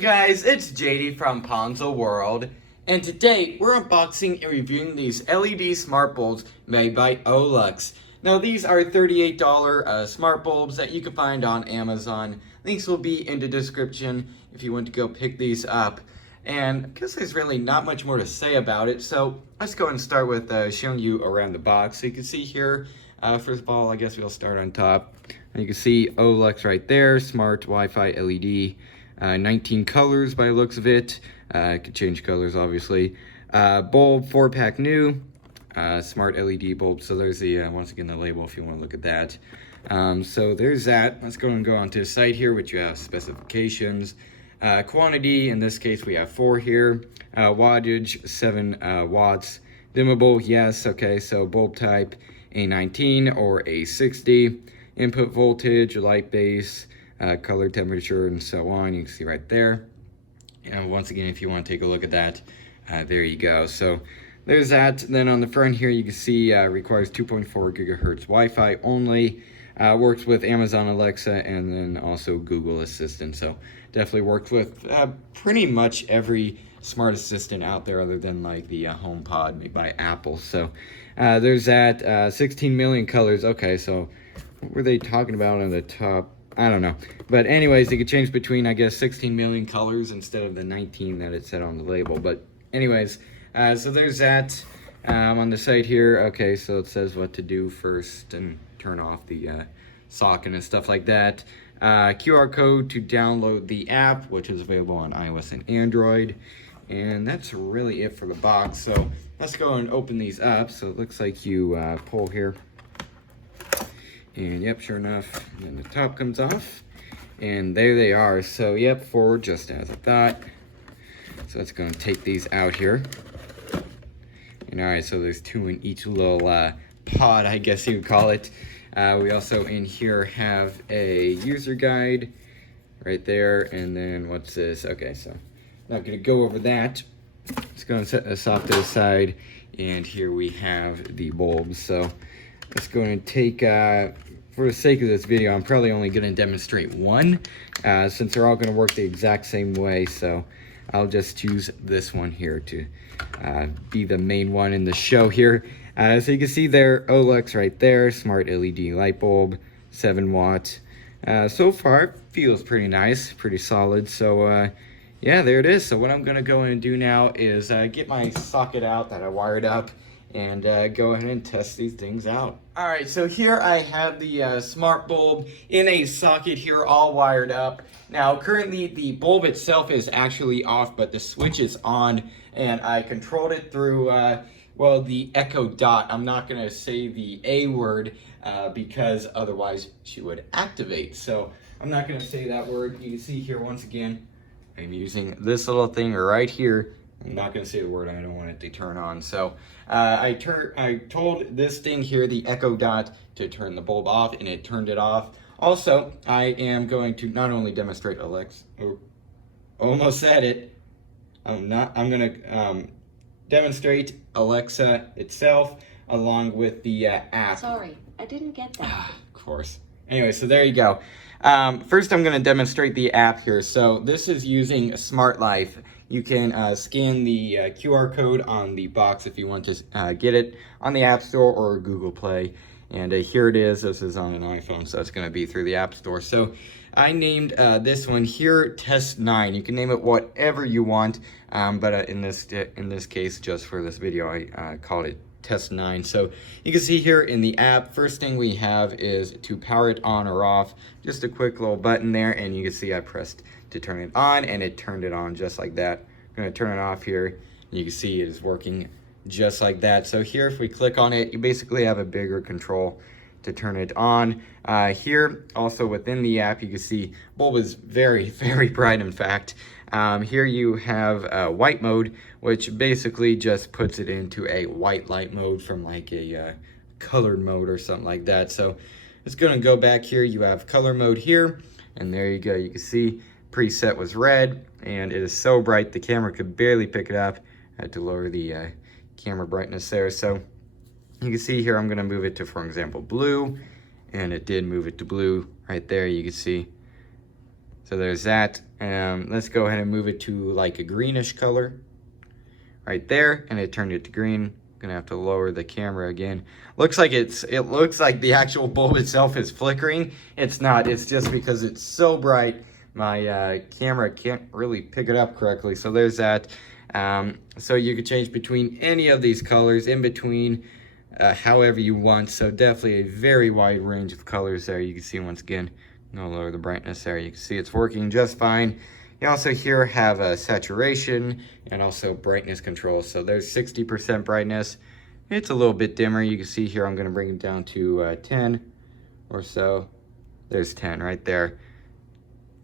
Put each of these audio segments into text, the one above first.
guys, it's JD from Ponzo World, and today we're unboxing and reviewing these LED smart bulbs made by OHLUX. Now these are $38 smart bulbs that you can find on Amazon. Links will be in the description if you want to go pick these up. And I guess there's really not much more to say about it, so let's go and start with showing you around the box. So you can see here, first of all, I guess we'll start on top. And you can see OHLUX right there, smart Wi-Fi LED. 19 colors by the looks of it. Could change colors, obviously. Bulb, 4-pack new. Smart LED bulb. So there's the, once again, the label if you want to look at that. So there's that. Let's go on to the site here, which you have specifications. Quantity, in this case, we have 4 here. Wattage, 7 watts. Dimmable, yes. Okay, so bulb type, A19 or A60. Input voltage, light base. Color, temperature, and so on. You can see right there. And once again, if you want to take a look at that, there you go. So there's that. Then on the front here, you can see requires 2.4 gigahertz Wi-Fi only. Works with Amazon Alexa and then also Google Assistant. So definitely works with pretty much every smart assistant out there other than like the HomePod made by Apple. So there's that. 16 million colors. Okay, so what were they talking about on the top? I don't know. But anyways, they could change between, I guess, 16 million colors instead of the 19 that it said on the label. But anyways, so there's that on the site here. Okay, so it says what to do first and turn off the socket and stuff like that. QR code to download the app, which is available on iOS and Android. And that's really it for the box. So let's go and open these up. So it looks like you pull here. And yep, sure enough, then the top comes off, and there they are. So yep, forward, just as I thought. So let's go and take these out here. And all right, so there's 2 in each little pod, I guess you would call it. We also in here have a user guide right there, and then what's this? Okay, so not gonna go over that. Let's go and set this off to the side, and here we have the bulbs. So let's go and take, for the sake of this video, I'm probably only going to demonstrate one, since they're all going to work the exact same way. So I'll just choose this one here to be the main one in the show here. So you can see there, OHLUX right there, smart LED light bulb, 7 watt. So far, feels pretty nice, pretty solid. So yeah, there it is. So what I'm going to go and do now is get my socket out that I wired up and go ahead and test these things out. All right, so here I have the smart bulb in a socket here, all wired up. Now, currently the bulb itself is actually off, but the switch is on, and I controlled it through, well, the Echo Dot. I'm not gonna say the A word because otherwise she would activate. So I'm not gonna say that word. You can see here, once again, I'm using this little thing right here. I'm not going to say the word, I don't want it to turn on. So I told this thing here, the Echo Dot, to turn the bulb off, and it turned it off. Also, I am going to not only demonstrate Alexa, almost said it, I'm going to demonstrate Alexa itself along with the app. Sorry, I didn't get that. Of course. Anyway, so there you go. First, I'm going to demonstrate the app here. So this is using Smart Life. You can scan the QR code on the box if you want to get it on the App Store or Google Play. And here it is. This is on an iPhone, so it's going to be through the App Store. So I named this one here Test 9. You can name it whatever you want, but in this case, just for this video, I called it Test 9. So you can see here in the app, first thing we have is to power it on or off. Just a quick little button there, and you can see I pressed to turn it on, and it turned it on just like that. I'm going to turn it off here, and you can see it is working just like that. So here, if we click on it, you basically have a bigger control to turn it on. Here, also within the app, you can see bulb is very, very bright, in fact. Here you have white mode, which basically just puts it into a white light mode from like a colored mode or something like that. So it's going to go back here. You have color mode here, and there you go. You can see preset was red, and it is so bright the camera could barely pick it up. I had to lower the camera brightness there. So you can see here I'm going to move it to, for example, blue, and it did move it to blue right there. You can see So there's that. Let's go ahead and move it to like a greenish color right there, and it turned it to green. Gonna have to lower the camera again. Looks like it looks like the actual bulb itself is flickering. It's not. It's just because it's so bright. My camera can't really pick it up correctly. So there's that. So you can change between any of these colors in between, however you want. So definitely a very wide range of colors there. You can see once again. I'll lower the brightness there. You can see it's working just fine. You also here have a saturation and also brightness control. So there's 60% brightness. It's a little bit dimmer. You can see here I'm going to bring it down to 10 or so. There's 10 right there.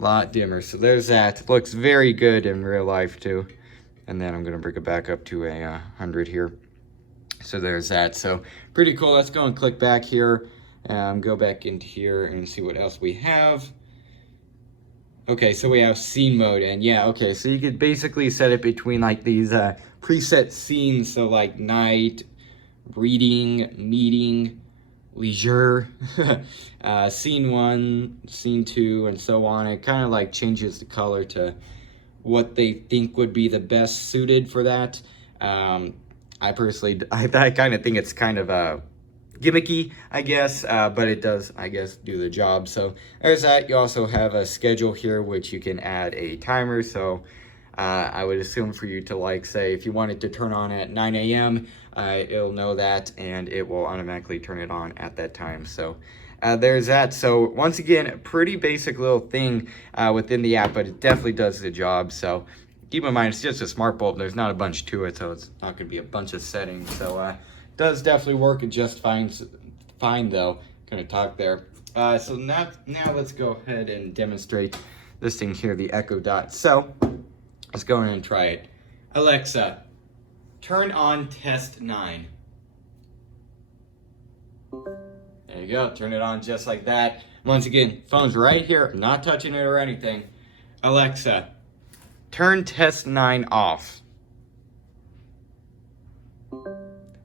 A lot dimmer. So there's that. Looks very good in real life too. And then I'm going to bring it back up to a 100 here. So there's that. So pretty cool. Let's go and click back here. Go back into here and see what else we have. Okay, so we have scene mode, and yeah, okay, so you could basically set it between like these preset scenes, so like night, reading, meeting, leisure, scene 1, scene 2, and so on. It kind of like changes the color to what they think would be the best suited for that. I kind of think it's kind of gimmicky, I guess, but it does, I guess, do the job. So there's that. You also have a schedule here, which you can add a timer. So I would assume for you to, like, say, if you wanted to turn on at 9 a.m., it'll know that, and it will automatically turn it on at that time. So there's that. So once again, a pretty basic little thing within the app, but it definitely does the job. So keep in mind, it's just a smart bulb. There's not a bunch to it, so it's not going to be a bunch of settings. So does definitely work just fine though. Gonna talk there. So now let's go ahead and demonstrate this thing here, the Echo Dot. So let's go in and try it. Alexa, turn on test 9. There you go, turn it on just like that. Once again, phone's right here, not touching it or anything. Alexa, turn test 9 off.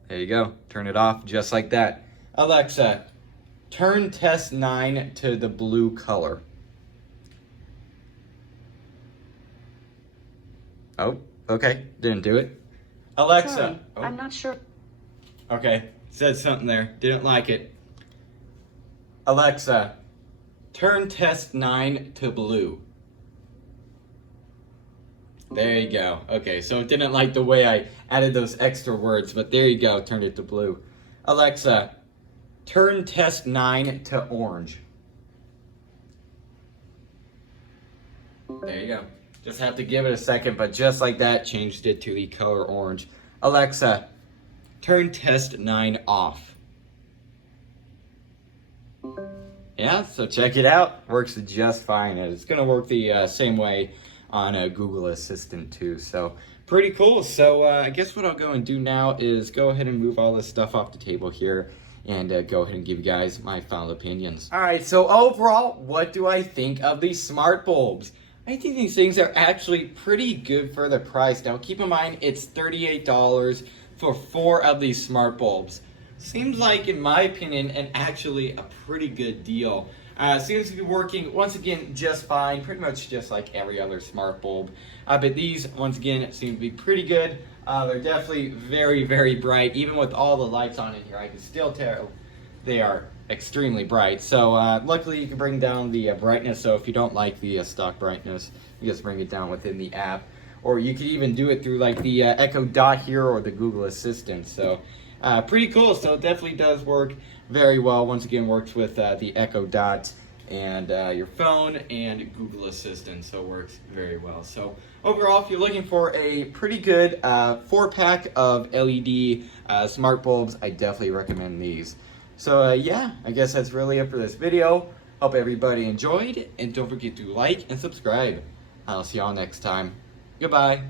There you go, turn it off just like that. Alexa, turn test 9 to the blue color. Oh, okay, didn't do it. Alexa. Sorry, oh. I'm not sure. Okay, said something there, didn't like it. Alexa, turn test 9 to blue. There you go. Okay, so it didn't like the way I added those extra words, but there you go, turned it to blue. Alexa, turn test 9 to orange. There you go. Just have to give it a second, but just like that, changed it to the color orange. Alexa, turn test 9 off. Yeah, so check it out. Works just fine. And it's going to work the same way on a Google Assistant too. So pretty cool. So I guess what I'll go and do now is go ahead and move all this stuff off the table here and go ahead and give you guys my final opinions. All right, so overall, what do I think of these smart bulbs? I think these things are actually pretty good for the price. Now keep in mind, it's $38 for 4 of these smart bulbs. Seems like, in my opinion, actually a pretty good deal. Seems to be working, once again, just fine, pretty much just like every other smart bulb. But these, once again, seem to be pretty good. They're definitely very, very bright. Even with all the lights on in here, I can still tell they are extremely bright. So luckily you can bring down the brightness. So if you don't like the stock brightness, you just bring it down within the app. Or you could even do it through like the Echo Dot here or the Google Assistant. So pretty cool. So it definitely does work very well. Once again, works with the Echo Dot and your phone and Google Assistant. So it works very well. So overall, if you're looking for a pretty good 4-pack of LED smart bulbs, I definitely recommend these. So yeah, I guess that's really it for this video. Hope everybody enjoyed, and don't forget to like and subscribe. I'll see y'all next time. Goodbye.